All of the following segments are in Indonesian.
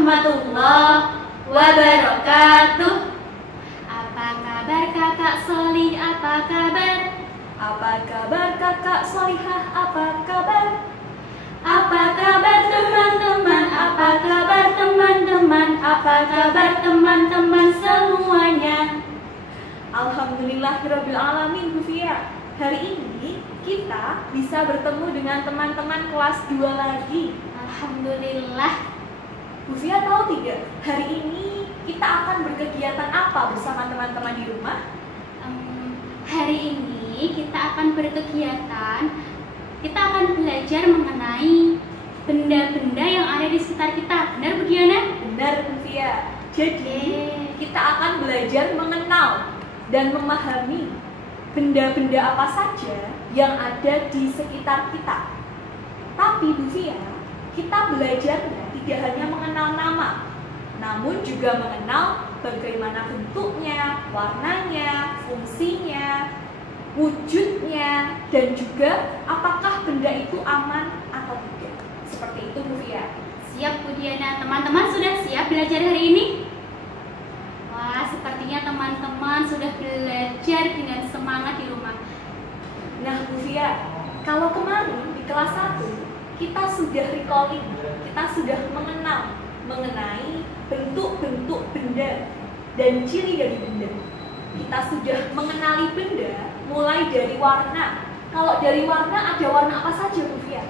warahmatullahi wabarakatuh. Apa kabar kakak Solih? Apa kabar? Apa kabar kakak Solihah? Apa kabar? Apa kabar teman-teman? Apa kabar teman-teman? Apa kabar teman-teman semuanya? Alhamdulillahirabbil alamin, Bu Fia. Hari ini kita bisa bertemu dengan teman-teman kelas 2 lagi. Alhamdulillah. Bu Fia tahu tidak, hari ini kita akan berkegiatan apa bersama teman-teman di rumah? Hari ini kita akan berkegiatan. Kita akan belajar mengenai benda-benda yang ada di sekitar kita. Benar, Bu Diana? Benar, Bu Fia. Jadi, kita akan belajar mengenal dan memahami benda-benda apa saja yang ada di sekitar kita. Tapi, Bu Fia, kita belajarnya tidak hanya mengenal nama, namun juga mengenal bagaimana bentuknya, warnanya, fungsinya, wujudnya, dan juga apakah benda itu aman atau tidak. Seperti itu, Bu Fia. Siap, Bu Diana. Teman-teman sudah siap belajar hari ini? Wah, sepertinya teman-teman sudah belajar dengan semangat di rumah. Nah, Bu Fia, kalau kemarin di kelas 1 kita sudah recalling, kita sudah mengenal mengenai bentuk-bentuk benda dan ciri dari benda. Kita sudah mengenali benda mulai dari warna. Kalau dari warna, ada warna apa saja, Bu Fia?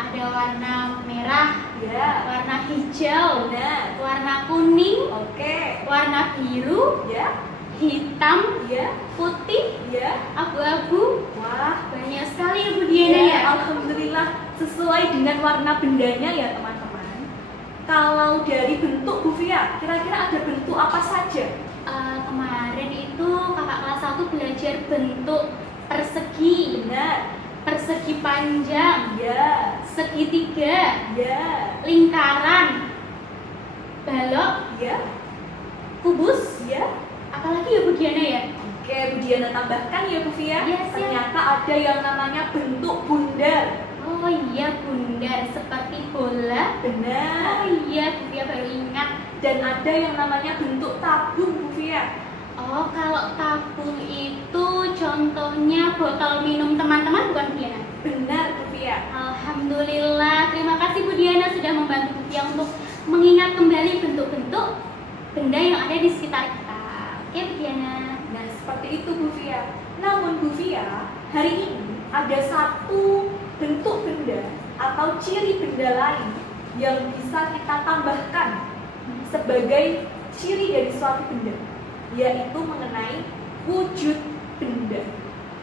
Ada warna merah, Ya. warna hijau, Nah, warna kuning, oke. warna biru, Ya, hitam, ya, putih, ya. abu-abu. Wah, Banyak sekali ya, Bu Diana ya. Alhamdulillah, sesuai dengan warna bendanya ya, teman-teman. Kalau dari bentuk, Bu Fia, kira-kira ada bentuk apa saja? Kemarin itu kakak kelas 1 belajar bentuk persegi, Benar. persegi panjang, Ya, segitiga, ya, lingkaran, balok, ya, kubus. ya. Apalagi ya, Bu Diana ya? Oke, Bu Diana tambahkan ya, Bu Fia. Iya, siap. Ternyata ada yang namanya bentuk bundar. Oh iya, bundar seperti bola. Benar. Oh iya, Bu Fia baru ingat. Dan ada yang namanya bentuk tabung, Bu Fia. Oh, kalau tabung itu contohnya botol minum teman-teman, bukan, Bu Diana? Benar, Bu Fia. Alhamdulillah, terima kasih Bu Diana sudah membantu Bu Fia untuk mengingat kembali bentuk-bentuk benda yang ada di sekitar kita. Oke, Bu Diana. Nah, seperti itu, Bu Fia. Namun, Bu Fia, hari ini ada satu bentuk benda atau ciri benda lain yang bisa kita tambahkan sebagai ciri dari suatu benda, yaitu mengenai wujud benda.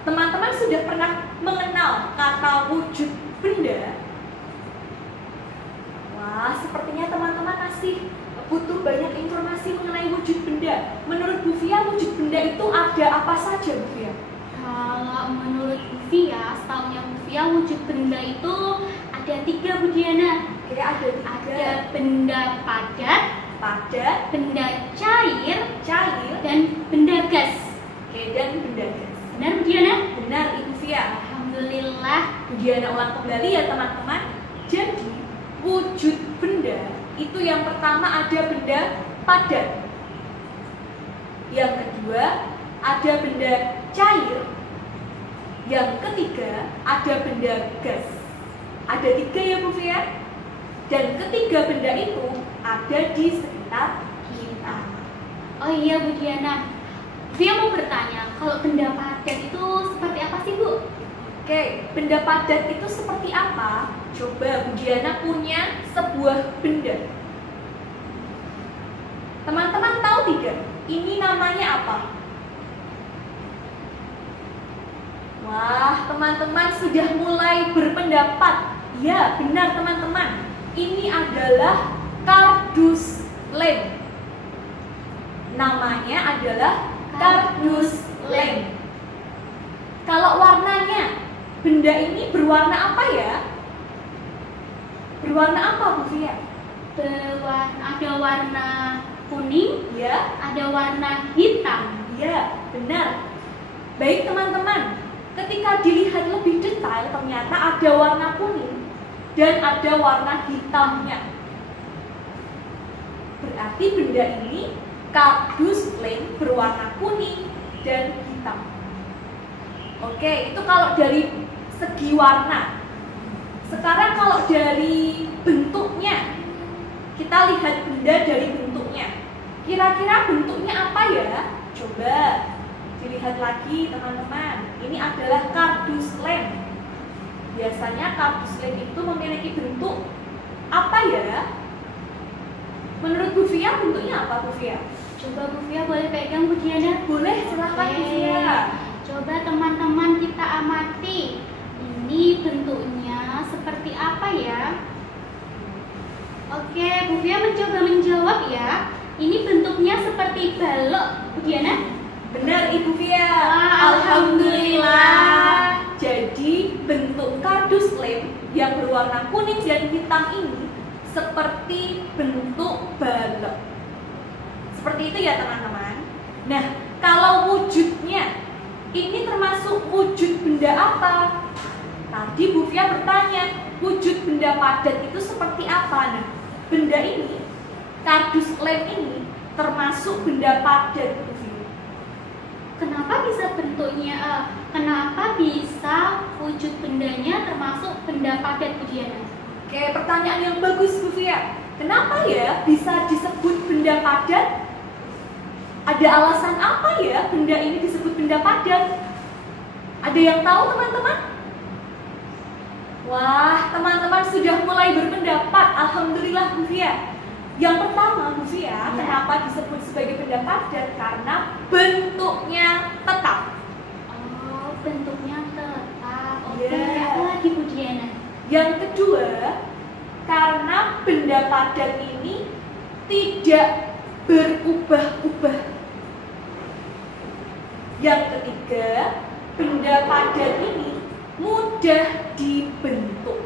Teman-teman sudah pernah mengenal kata wujud benda? Wah, sepertinya teman-teman masih butuh banyak informasi mengenai wujud benda. Menurut Bu Fia, wujud benda itu ada apa saja, Bu Fia? Kalau menurut Bu Fia, setahunya Bu Fia, wujud benda itu ada 3, Bu Diana. Oke, ada 3. Ada benda padat, Padat, benda cair, cair, dan benda gas. oke, dan benda gas. Benar, Bu Diana? Benar, Ibu Fia. Alhamdulillah. Bu Diana ulang kembali ya, teman-teman. Jadi, wujud benda itu yang pertama ada benda padat. Yang kedua ada benda cair. Yang ketiga ada benda gas. Ada 3 ya, Bu Fia. Dan ketiga benda itu ada di sekitar kita. Oh iya, Bu Diana. Fia mau bertanya, kalau benda padat itu seperti apa sih, Bu? Oke, benda padat itu seperti apa? Coba Bu Diana punya sebuah benda. Teman-teman tahu tidak? Ini namanya apa? Wah, teman-teman sudah mulai berpendapat. Ya, benar teman-teman. Ini adalah kardus lem. Namanya adalah kardus lem. Kalau warnanya, benda ini berwarna apa ya? Berwarna apa, Bu Fia? Ada warna kuning, Ya, ada warna hitam. ya, benar. Baik teman-teman, ketika dilihat lebih detail ternyata ada warna kuning dan ada warna hitamnya. Berarti benda ini kardus lem berwarna kuning dan hitam. Oke, itu kalau dari segi warna. Sekarang kalau dari bentuknya, kita lihat benda dari bentuknya. Kira-kira bentuknya apa ya? Coba dilihat lagi teman-teman. Ini adalah kardus lem. Biasanya kardus lem itu memiliki bentuk apa ya? Menurut Bu Fia bentuknya apa Bu Fia? Coba Bu Fia boleh pegang Bu Diana? Boleh, silahkan Bu Fia. Coba teman-teman kita amati. Ini bentuknya seperti apa ya? Oke, Bu Fia mencoba menjawab ya. Ini bentuknya seperti balok, Bu Diana? Benar Ibu Fia. Alhamdulillah. Jadi bentuk kardus lem yang berwarna kuning dan hitam ini seperti bentuk balok. Seperti itu ya teman-teman. Nah, kalau wujudnya ini termasuk wujud benda apa? Tadi Bu Fia bertanya, wujud benda padat itu seperti apa? Nah, benda ini, kardus lem ini termasuk benda padat Bu Fia. Kenapa bisa bentuknya? Kenapa bisa wujud bendanya termasuk benda padat Bu Diana? Oke, pertanyaan yang bagus Bu Fia. Kenapa ya bisa disebut benda padat? Ada alasan apa ya benda ini disebut benda padat? Ada yang tahu teman-teman? Wah, teman-teman sudah mulai berpendapat. Alhamdulillah Bu Fia. Yang pertama Bu Fia, kenapa disebut sebagai benda padat? Karena bentuknya tetap. Oh, bentuknya tetap. Oke, Iya. apa lagi Bu Diana? Yang kedua, karena benda padat ini tidak berubah-ubah. Yang ketiga, benda padat ini mudah dibentuk.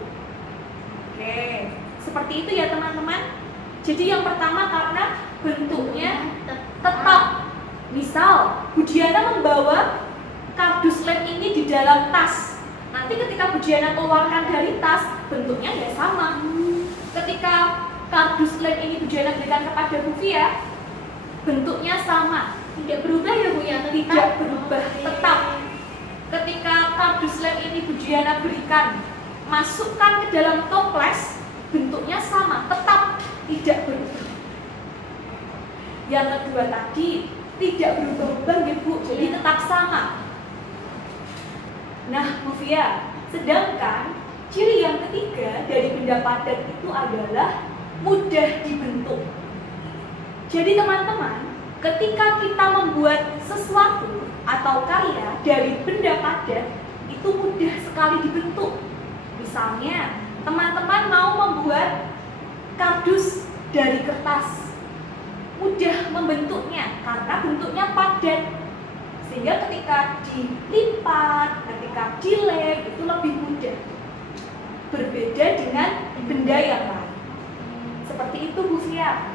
Oke, seperti itu ya teman-teman. Jadi yang pertama karena bentuknya tetap. Misal, Bu Diana membawa kardus lem ini di dalam tas. Nanti ketika Bu Diana keluarkan dari tas, bentuknya ya sama. Ketika kardus lem ini Bu Diana berikan kepada Bu Fia, bentuknya sama. Tidak berubah ya Bu ya? Tidak berubah, tetap. Ketika kardus lem ini Bu Diana berikan, masukkan ke dalam toples, bentuknya sama, tetap tidak berubah. Yang kedua tadi tidak berubah-ubah ya Bu, jadi tetap sama. Nah Bu Fia, sedangkan ciri yang ketiga dari benda padat itu adalah mudah dibentuk. Jadi teman-teman, ketika kita membuat sesuatu atau karya dari benda padat, itu mudah sekali dibentuk. Misalnya, teman-teman mau membuat kardus dari kertas, mudah membentuknya karena bentuknya padat. Sehingga ketika dilipat, ketika dilem, itu lebih mudah. Berbeda dengan benda yang lain. Seperti itu Bu Fia.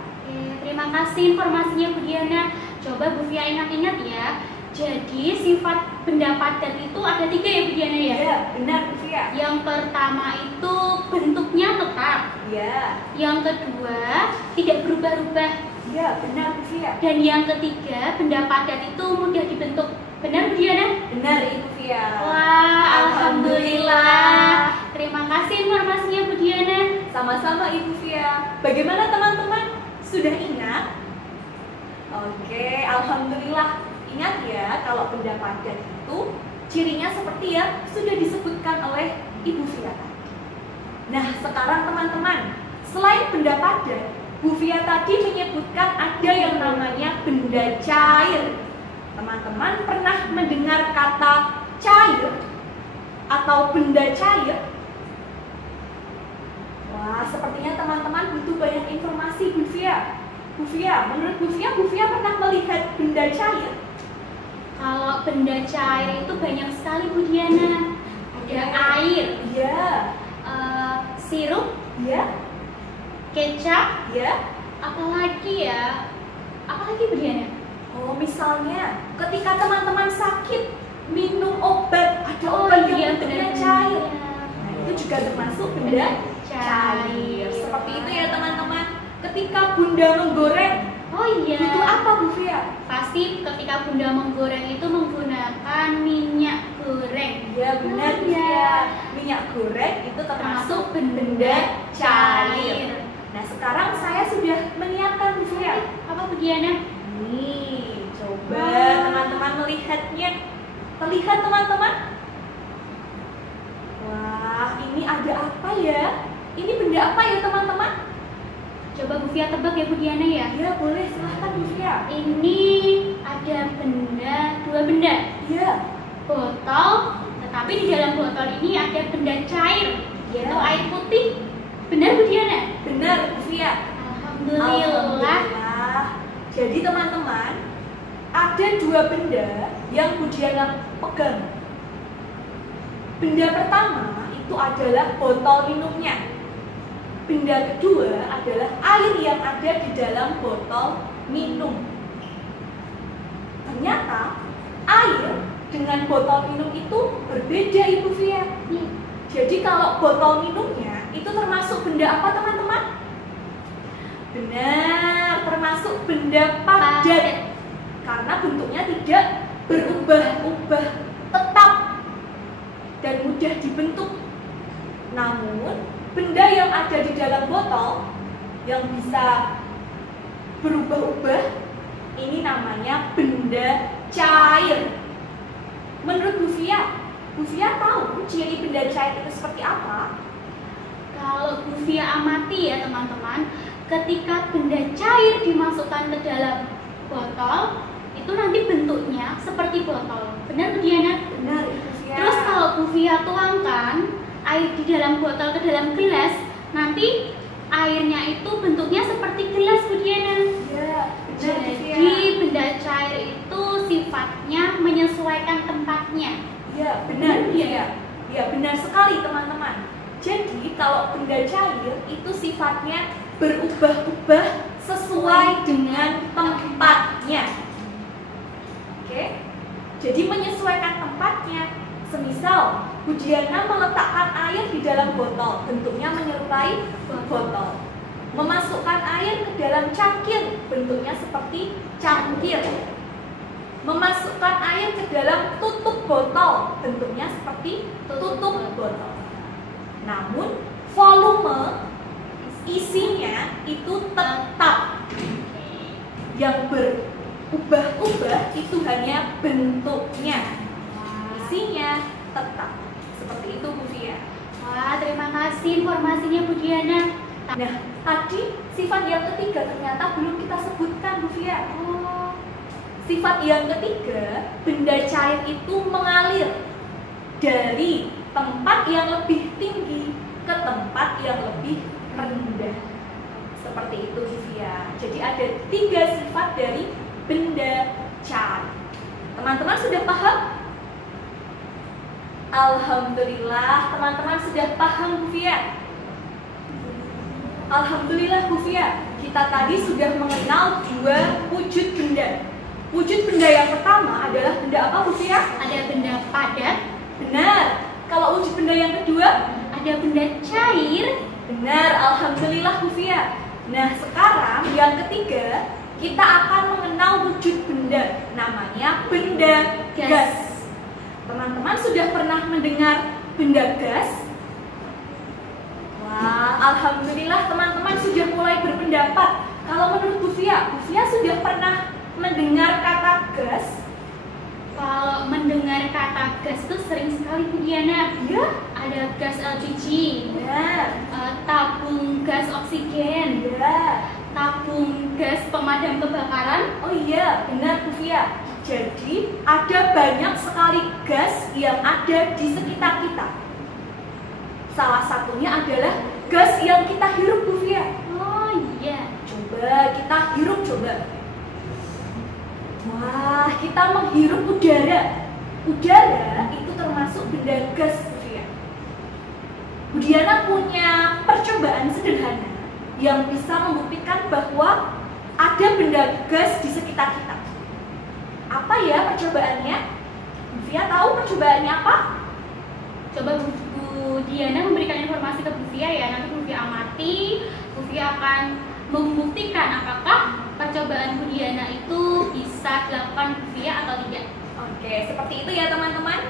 Terima kasih informasinya Bu Diana. Coba Bu Fia ingat-ingat ya. Jadi sifat benda padat itu ada 3 ya Bu Diana ya? Iya, benar Bu Fia. Yang pertama itu bentuknya tetap. Iya. Yang kedua tidak berubah-ubah. Iya, benar Bu Fia. Dan yang ketiga benda padat itu mudah dibentuk. Benar Bu Diana? Benar Ibu Fia. Wah, alhamdulillah. Terima kasih informasinya Bu Diana. Sama-sama Ibu Fia. Bagaimana teman-teman? Sudah ingat? Oke, alhamdulillah. Ingat ya, kalau benda padat itu cirinya seperti yang sudah disebutkan oleh Ibu Fia. Nah, sekarang teman-teman, selain benda padat, Bu Fia tadi menyebutkan ada yang namanya benda cair. Teman-teman pernah mendengar kata cair atau benda cair? Wah, sepertinya teman-teman butuh banyak informasi Bu Fia. Bu Fia, menurut Bu Fia pernah melihat benda cair? Kalau benda cair itu banyak sekali Bu Diana. Ada air, Iya. sirup, Iya. kecap, Iya. apalagi ya? Apalagi Bu Diana? Oh, misalnya ketika teman-teman sakit minum obat, ada obat yang bentuknya cair. Nah, itu juga termasuk benda cair. Seperti itu ya teman-teman. ketika Bunda menggoreng. Oh iya. Itu apa Bu Fia? Pasti ketika Bunda menggoreng itu menggunakan minyak goreng. Iya benar ya. Minyak goreng itu termasuk benda cair. Nah sekarang saya sudah menyiapkan Bu Fia. Apa Bu Diana? Nih, coba teman-teman melihatnya. Terlihat teman-teman? Wah, ini ada apa ya? Ini benda apa ya teman-teman? Coba Bu Fia tebak ya Bu Diana ya? Iya boleh, silahkan Bu Fia. Ini ada dua benda. Iya. Botol, tetapi di dalam botol ini ada benda cair, yaitu air putih. Benar Bu Diana? Benar Bu Fia. Alhamdulillah. Jadi teman-teman, ada dua benda yang Bu Diana pegang. Benda pertama itu adalah botol minumnya. Benda kedua adalah air yang ada di dalam botol minum. Ternyata air dengan botol minum itu berbeda Ibu Fia. Jadi kalau botol minumnya itu termasuk benda apa teman-teman? Benar, termasuk benda padat. Karena bentuknya tidak berubah-ubah, tetap dan mudah dibentuk. Namun benda yang ada di dalam botol yang bisa berubah-ubah ini namanya benda cair. Menurut Bu Fia tahu ciri benda cair itu seperti apa? Kalau Bu Fia amati ya teman-teman, ketika benda cair dimasukkan ke dalam botol, itu nanti bentuknya seperti botol. Benar Bu Diana? Benar Ibu Fia. Terus kalau Bu Fia tuangkan air di dalam botol ke dalam gelas, nanti airnya itu bentuknya seperti gelas Bu Diana. Ya, Jadi benda cair itu sifatnya menyesuaikan tempatnya. Ya, benar ya. Ya, benar sekali teman-teman. Jadi kalau benda cair itu sifatnya berubah-ubah sesuai dengan tempatnya. Oke? Jadi menyesuaikan tempatnya. Semisal Bu Diana meletakkan air di dalam botol, bentuknya menyerupai botol. Memasukkan air ke dalam cangkir, bentuknya seperti cangkir. Memasukkan air ke dalam tutup botol, bentuknya seperti tutup botol. Namun volume isinya itu tetap. Yang berubah-ubah itu hanya bentuknya. Isinya tetap. Seperti itu Bu Fia. Wah, terima kasih informasinya Bu Diana. Nah, tadi sifat yang ketiga ternyata belum kita sebutkan Bu Fia. Sifat yang ketiga, benda cair itu mengalir dari tempat yang lebih tinggi ke tempat yang lebih rendah. Seperti itu Bu Fia. Jadi ada 3 sifat dari benda cair. Teman-teman sudah paham? Alhamdulillah, teman-teman sudah paham Bu Fia. Alhamdulillah Bu Fia, kita tadi sudah mengenal 2 wujud benda. Wujud benda yang pertama adalah benda apa Bu Fia? Ada benda padat. Benar. Kalau wujud benda yang kedua? Ada benda cair. Benar, alhamdulillah Bu Fia. Nah sekarang yang ketiga, kita akan mengenal wujud benda. Namanya benda gas. Teman-teman sudah pernah mendengar benda gas? Wah, alhamdulillah teman-teman sudah mulai berpendapat. Kalau menurut Bu Fia sudah pernah mendengar kata gas? Kalau mendengar kata gas itu sering sekali Bu Diana. Ya. Ada gas LPG, Benar. tabung gas oksigen, Ya. tabung gas pemadam kebakaran. Oh iya, benar Bu Fia. Jadi ada banyak sekali gas yang ada di sekitar kita. Salah satunya adalah gas yang kita hirup Bu Fia. Oh iya. Coba kita hirup coba. Wah, kita menghirup udara. Udara itu termasuk benda gas Bu Fia. Bu Diana punya percobaan sederhana yang bisa membuktikan bahwa ada benda gas di sekitar kita. Apa ya percobaannya? Bu Fia tahu percobaannya apa? Coba Bu Diana memberikan informasi ke Bu Fia ya. Nanti Bu Fia amati, Bu Fia akan lakukan Via atau tidak. Oke, seperti itu ya teman-teman.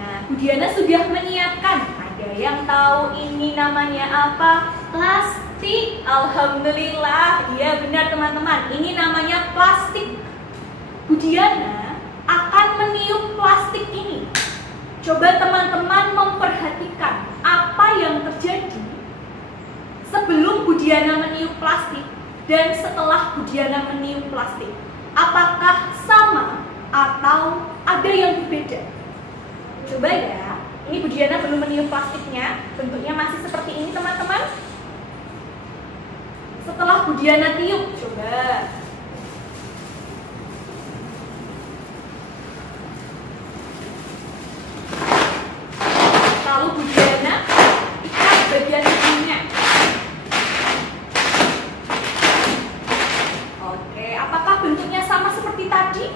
Nah, Bu Diana sudah menyiapkan. Ada yang tahu ini namanya apa? Plastik. Alhamdulillah. Iya benar teman-teman. Ini namanya plastik. Bu Diana akan meniup plastik ini. Coba teman-teman memperhatikan apa yang terjadi sebelum Bu Diana meniup plastik dan setelah Bu Diana meniup plastik. Apakah sama atau ada yang berbeda? Coba ya, ini Bu Diana belum meniup plastiknya, bentuknya masih seperti ini teman-teman. Setelah Bu Diana tiup, coba. Lalu Bu Diana ikat bagian ujungnya. Oke, apakah bentuknya sama seperti tadi?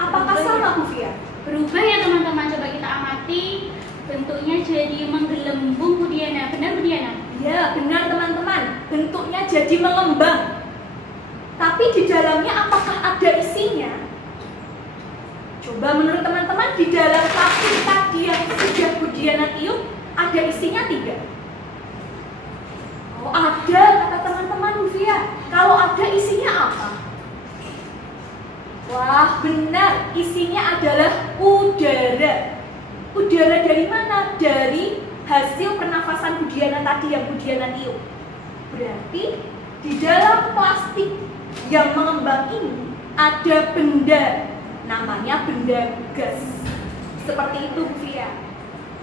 Apakah sama Bu Fia? Berubah ya teman-teman, coba kita amati. Bentuknya jadi menggelembung Bu Diana. Benar Bu Diana? Ya, benar teman-teman. Bentuknya jadi mengembang. Tapi di dalamnya apakah ada isinya? Coba menurut teman-teman di dalam plastik tadi yang sudah Bu Diana tiup, ada isinya tidak? Oh, ada kata teman-teman Bu Fia. Kalau ada isinya apa? Wah, benar. Isinya adalah udara. Udara dari mana? Dari hasil pernafasan Bu Diana tadi yang Bu Diana tiup. Berarti di dalam plastik yang mengembang ini ada benda, namanya benda gas. Seperti itu Bu Fia.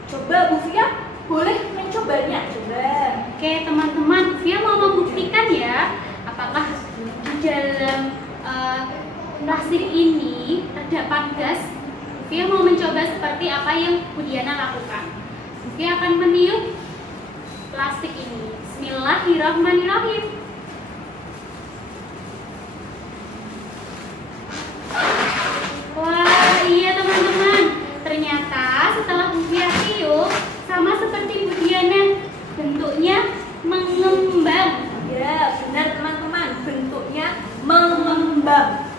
Coba Bu Fia boleh mencobanya. Coba. Oke teman-teman, Via mau membuktikan ya apakah di dalam plastik ini terdapat gas. Via mau mencoba seperti apa yang Bu Diana lakukan. Via akan meniup plastik ini. Bismillahirrahmanirrahim. Wah, iya teman-teman. Ternyata setelah Bu Fia tiup, sama seperti Bu Diana, bentuknya mengembang. Ya, benar teman-teman. Bentuknya mengembang.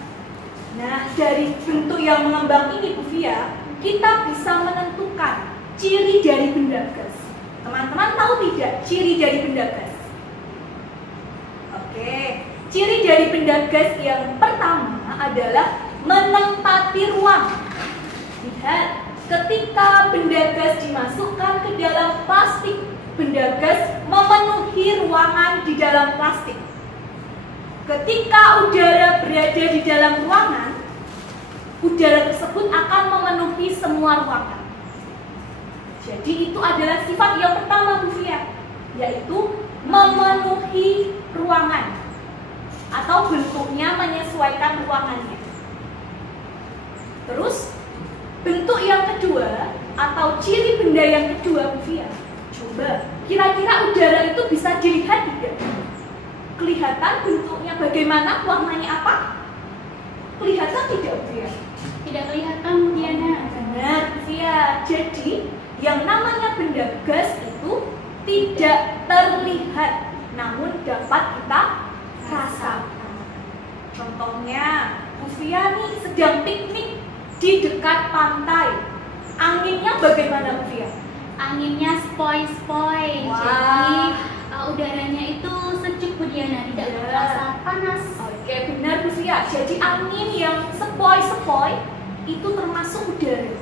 Nah, dari bentuk yang mengembang ini Bu Fia, kita bisa menentukan ciri dari benda gas. Teman-teman tahu tidak ciri dari benda gas? Oke, ciri dari benda gas yang pertama adalah menempati ruang. Lihat, ketika benda gas dimasukkan ke dalam plastik, benda gas memenuhi ruangan di dalam plastik. Ketika udara berada di dalam ruangan, udara tersebut akan memenuhi semua ruangan. Jadi itu adalah sifat yang pertama Bu Fia, yaitu memenuhi ruangan atau bentuknya menyesuaikan ruangannya. Terus bentuk yang kedua atau ciri benda yang kedua Bu Fia, coba kira-kira udara itu bisa dilihat tidak? Kelihatan bentuknya bagaimana, warnanya apa? Kelihatan tidak Bu Fia? Tidak kelihatan Bu Diana. Benar Bu Fia. Jadi yang namanya benda gas itu tidak terlihat, namun dapat kita rasakan. Contohnya Bu Fia nih sedang piknik di dekat pantai. Anginnya bagaimana Bu Fia? Anginnya spoi-spoi. Wah. Jadi udaranya itu sejuk Bu Diana, tidak terasa panas. Oke, benar Bu Fia. Jadi angin yang sepoi-sepoi itu termasuk udara.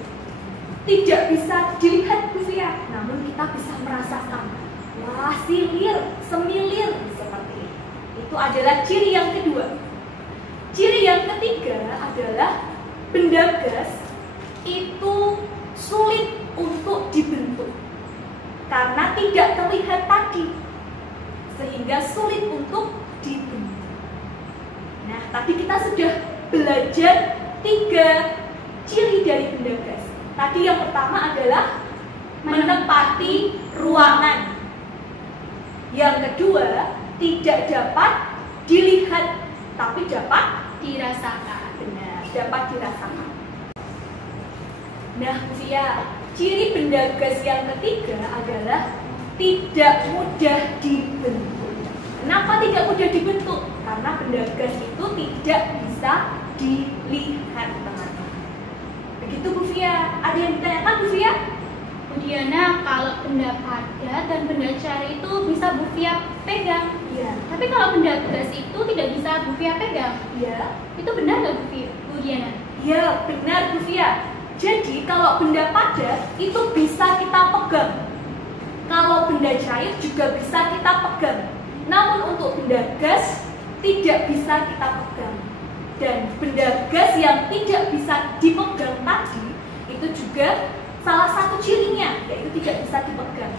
Tidak bisa dilihat Bu Fia, namun kita bisa merasakan. Wah, silir, semilir seperti itu. Itu adalah ciri yang kedua. Ciri yang ketiga adalah benda gas itu sulit untuk dibentuk karena tidak terlihat tadi, sehingga sulit untuk dibentuk. Nah, tadi kita sudah belajar 3 ciri dari benda gas. Tadi yang pertama adalah menempati ruangan. Yang kedua, tidak dapat dilihat tapi dapat Dirasakan. benar, dapat dirasakan. Nah, Fia, ciri benda gas yang ketiga adalah tidak mudah dibentuk. Kenapa tidak mudah dibentuk? Karena benda gas itu tidak bisa dilihat, teman-teman. Begitu Bu Fia. Ada yang ditanyakan Bu Fia? Bu Diana, kalau benda padat dan benda cair itu bisa Bu Fia pegang. Iya. Tapi kalau benda gas itu tidak bisa Bu Fia pegang. Iya. Itu benar nggak Bu Diana? Iya, benar Bu Fia. Jadi kalau benda padat itu bisa kita pegang. Kalau benda cair juga bisa kita pegang. Namun untuk benda gas tidak bisa kita pegang. Dan benda gas yang tidak bisa dipegang tadi itu juga salah satu cirinya, yaitu tidak bisa dipegang.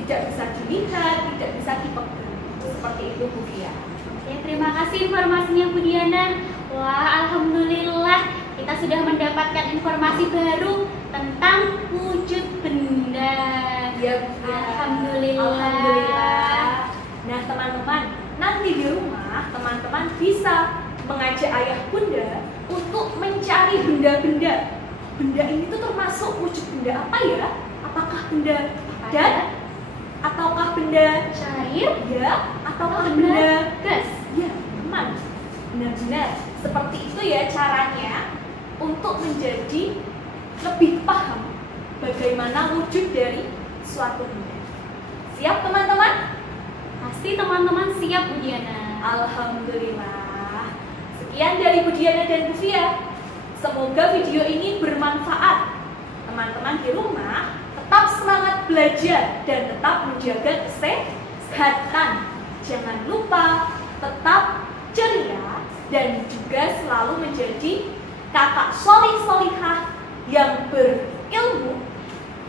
Tidak bisa dilihat, tidak bisa dipegang. Seperti itu Bu Fia. Oke, terima kasih informasinya Bu Diana. Wah, alhamdulillah kita sudah mendapatkan informasi baru tentang wujud benda. Ya, Bu Fia. Alhamdulillah. Nah, teman-teman, nanti di rumah teman-teman bisa mengajak ayah bunda untuk mencari benda-benda. Benda ini tuh termasuk wujud benda apa ya? Apakah benda padat? Ataukah benda Cair ya? Ataukah atau benda gas? ya, teman? Benar-benar seperti itu ya caranya untuk menjadi lebih paham bagaimana wujud dari suatu benda. Siap teman-teman? Pasti teman-teman siap Bu Diana. Alhamdulillah. Sekian dari Bu Diana dan Bu Fia. Semoga video ini bermanfaat. Teman-teman di rumah tetap semangat belajar dan tetap menjaga kesehatan. Jangan lupa tetap ceria dan juga selalu menjadi kakak solih-solihah yang berilmu,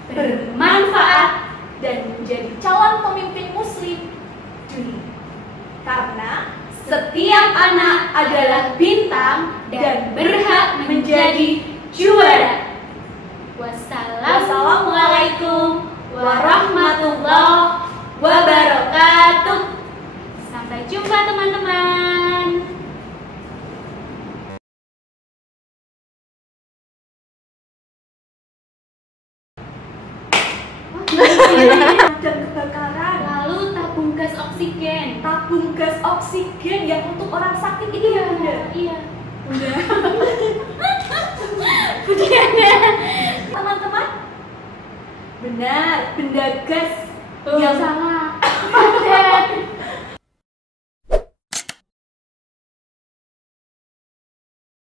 bermanfaat, dan menjadi calon pemimpin muslim dunia. Karena setiap anak adalah bintang dan berhak menjadi juara. Wassalamualaikum warahmatullahi wabarakatuh. Sampai jumpa teman-teman. Dan kebakaran. Lalu tabung gas oksigen. Tabung gas oksigen yang untuk orang sakit itu ya Bunda? Iya. Udah. Bu Diana. Teman-teman, benar, benda gas Oh, yang salah. Padat.